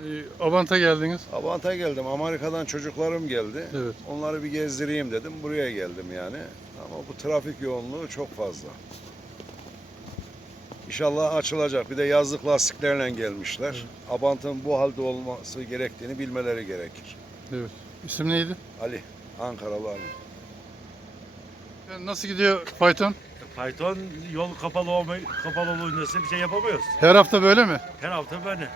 Ee, Abant'a geldiniz. Avant'a geldim. Amerika'dan çocuklarım geldi. Evet. Onları bir gezdireyim dedim. Buraya geldim yani. Ama bu trafik yoğunluğu çok fazla. İnşallah açılacak. Bir de yazlık lastiklerle gelmişler. Abant'ın bu halde olması gerektiğini bilmeleri gerekir. Evet. İsim neydi? Ali, Ankaralı Ali. Yani Nasıl gidiyor fayton? Python yol kapalı olmay kapalı olunca bir şey yapamıyoruz. Her hafta böyle mi? Her hafta böyle.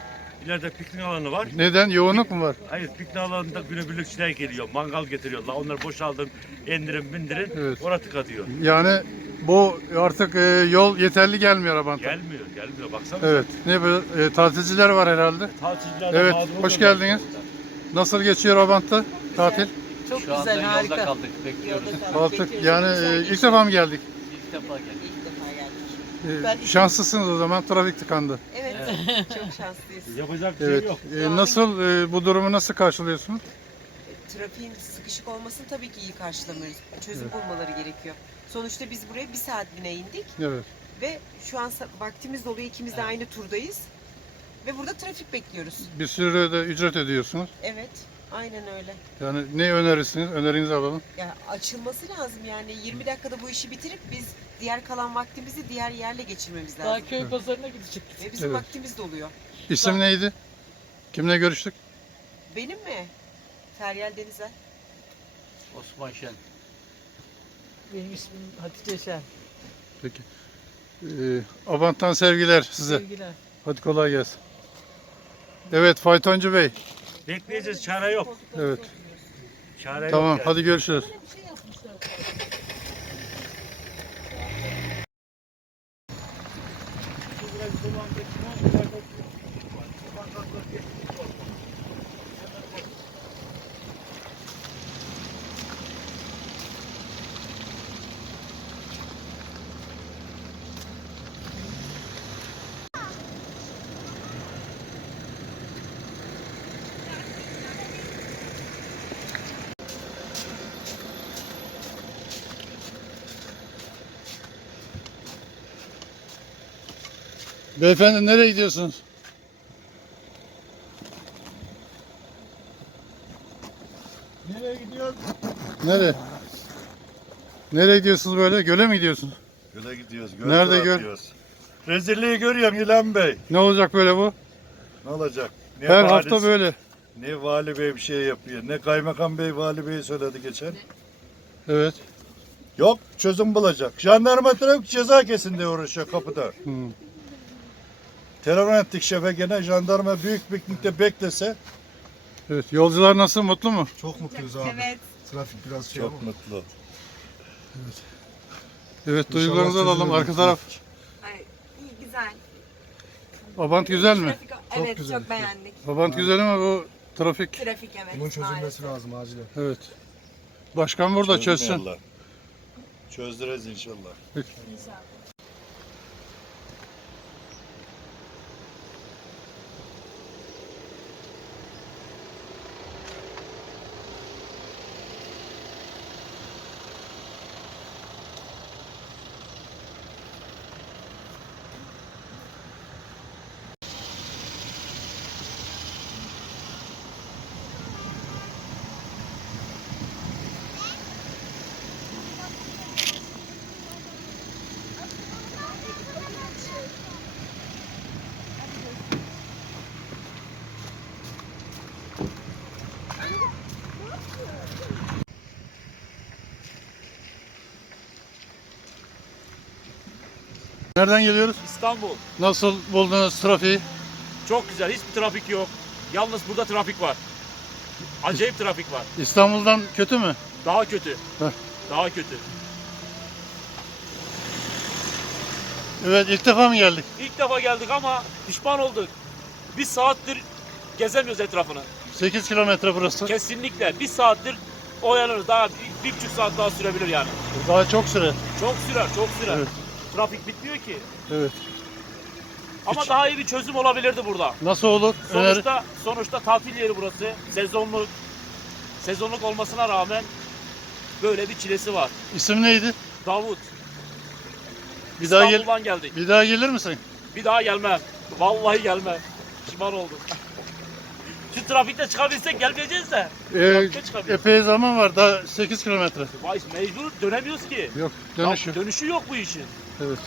İleride piknik alanı var. Neden? Yoğunluk mu var? Hayır piknik alanında günübirlikçiler geliyor. Mangal getiriyorlar. Onları boşaldın, indirin, bindirin. Evet. Oraya tıkatıyor. Yani bu artık e, yol yeterli gelmiyor Abant'a. Gelmiyor, gelmiyor. Baksana. Evet. Ne böyle e, tatilciler var herhalde. Tatilciler de Evet, mağdur hoş oluyorlar. geldiniz. Nasıl geçiyor Abant'ta tatil? Çok Şu güzel, anda yolda kaldık, bekliyoruz. Yolda kaldık, bekliyoruz. yani e, ilk defa mı geldik? İlk defa geldik. İlk defa geldik. E, Ben şanslısınız o zaman trafik tıkandı. Evet, çok şanslıyız. Yapacak bir Evet. şey yok. E, nasıl e, bu durumu nasıl karşılıyorsunuz? Trafiğin sıkışık olmasını tabii ki iyi karşılamıyoruz. Çözüm bulmaları gerekiyor. Sonuçta biz buraya bir saat bine indik Evet. ve şu an sa- vaktimiz doluyor. İkimiz de aynı turdayız. Ve burada trafik bekliyoruz. Bir sürü de ücret ödüyorsunuz. Evet, aynen öyle. Yani ne önerirsiniz? Önerinizi alalım. Ya açılması lazım yani 20 dakikada bu işi bitirip biz diğer kalan vaktimizi diğer yerle geçirmemiz lazım. Daha köy pazarına gidecek. Ve bizim Evet. vaktimiz doluyor. İsim neydi? Kimle görüştük? Benim mi? Feryal Denizel. Osman Şen. Benim ismim Hatice Şen. Peki. E, Abant'tan sevgiler size. Sevgiler. Hadi kolay gelsin. Evet Faytoncu Bey. Bekleyeceğiz. Çare yok. Evet. Çare Tamam yok. yani. hadi görüşürüz. Beyefendi nereye gidiyorsunuz? Nereye gidiyoruz? Nereye? Nereye gidiyorsunuz böyle? Göle mi gidiyorsunuz? Göle gidiyoruz. Nerede göl? atıyoruz. Rezilliği görüyorum Yılan Bey. Ne olacak böyle bu? Ne olacak? Ne Her valisi- hafta böyle. Ne vali bey bir şey yapıyor. Ne kaymakam bey vali bey söyledi geçen. Evet. Yok çözüm bulacak. Jandarma trafik ceza kesin diye uğraşıyor kapıda. Hmm. Telefon ettik şefe gene jandarma büyük piknikte beklese. Evet. Yolcular nasıl? Mutlu mu? Çok mutluyuz abi. Evet. Trafik biraz şey Çok ama. mutlu. Evet duygularınızı İnşallah alalım. Arka taraf. Ay, iyi güzel. Abant güzel mi? Trafik, evet güzel. çok beğendik. Abant güzel ama bu trafik. Trafik evet. Bunun çözülmesi maalesef. lazım acilen. Evet. Başkan burada çözsün. İnşallah. Çözdüreceğiz inşallah. İnşallah. Nereden geliyoruz? İstanbul. Nasıl buldunuz trafiği? Çok güzel. Hiçbir trafik yok. Yalnız burada trafik var. Acayip trafik var. İstanbul'dan kötü mü? Daha kötü. Heh. Daha kötü. Evet ilk defa mı geldik? İlk defa geldik ama pişman olduk. Bir saattir gezemiyoruz etrafını. 8 kilometre burası. Kesinlikle bir saattir oyalanırız. Daha bir, bir buçuk saat daha sürebilir yani. Daha çok süre. Çok sürer, çok sürer. Evet. Trafik bitmiyor ki. Evet. Ama Hiç- daha iyi bir çözüm olabilirdi burada. Nasıl olur? Öner Sonuçta sonuçta tatil yeri burası. Sezonluk sezonluk olmasına rağmen böyle bir çilesi var. İsim neydi? Davut. Bir daha gel geldik. bir daha gelir misin? Bir daha gelmem. Vallahi gelmem. Pişman oldum. Şu trafikte çıkabilsek gelmeyeceğiz de. Ee, epey zaman var daha 8 kilometre. Vay mecbur dönemiyoruz ki. Yok Ya dönüş yok. Dönüşü yok bu işin. Evet.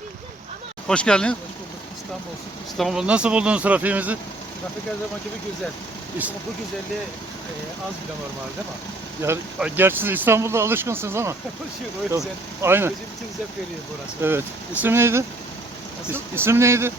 Bildim ama Hoş geldiniz. İstanbul. İstanbul nasıl buldunuz trafiğimizi? Trafik her zaman gibi güzel. İs- Ama bu güzelliği e, az bile normal değil mi? Ya, gerçi siz İstanbul'da alışkınsınız ama. Şey, o yüzden Aynen. bizim için zevk veriyor burası. Evet. İsim neydi? Nasıl? İs- isim neydi? bir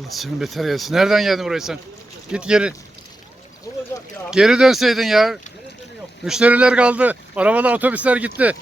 Allah senin beter yesin. Nereden geldin buraya sen? Git geri. Geri dönseydin ya. Müşteriler kaldı. Arabada otobüsler gitti.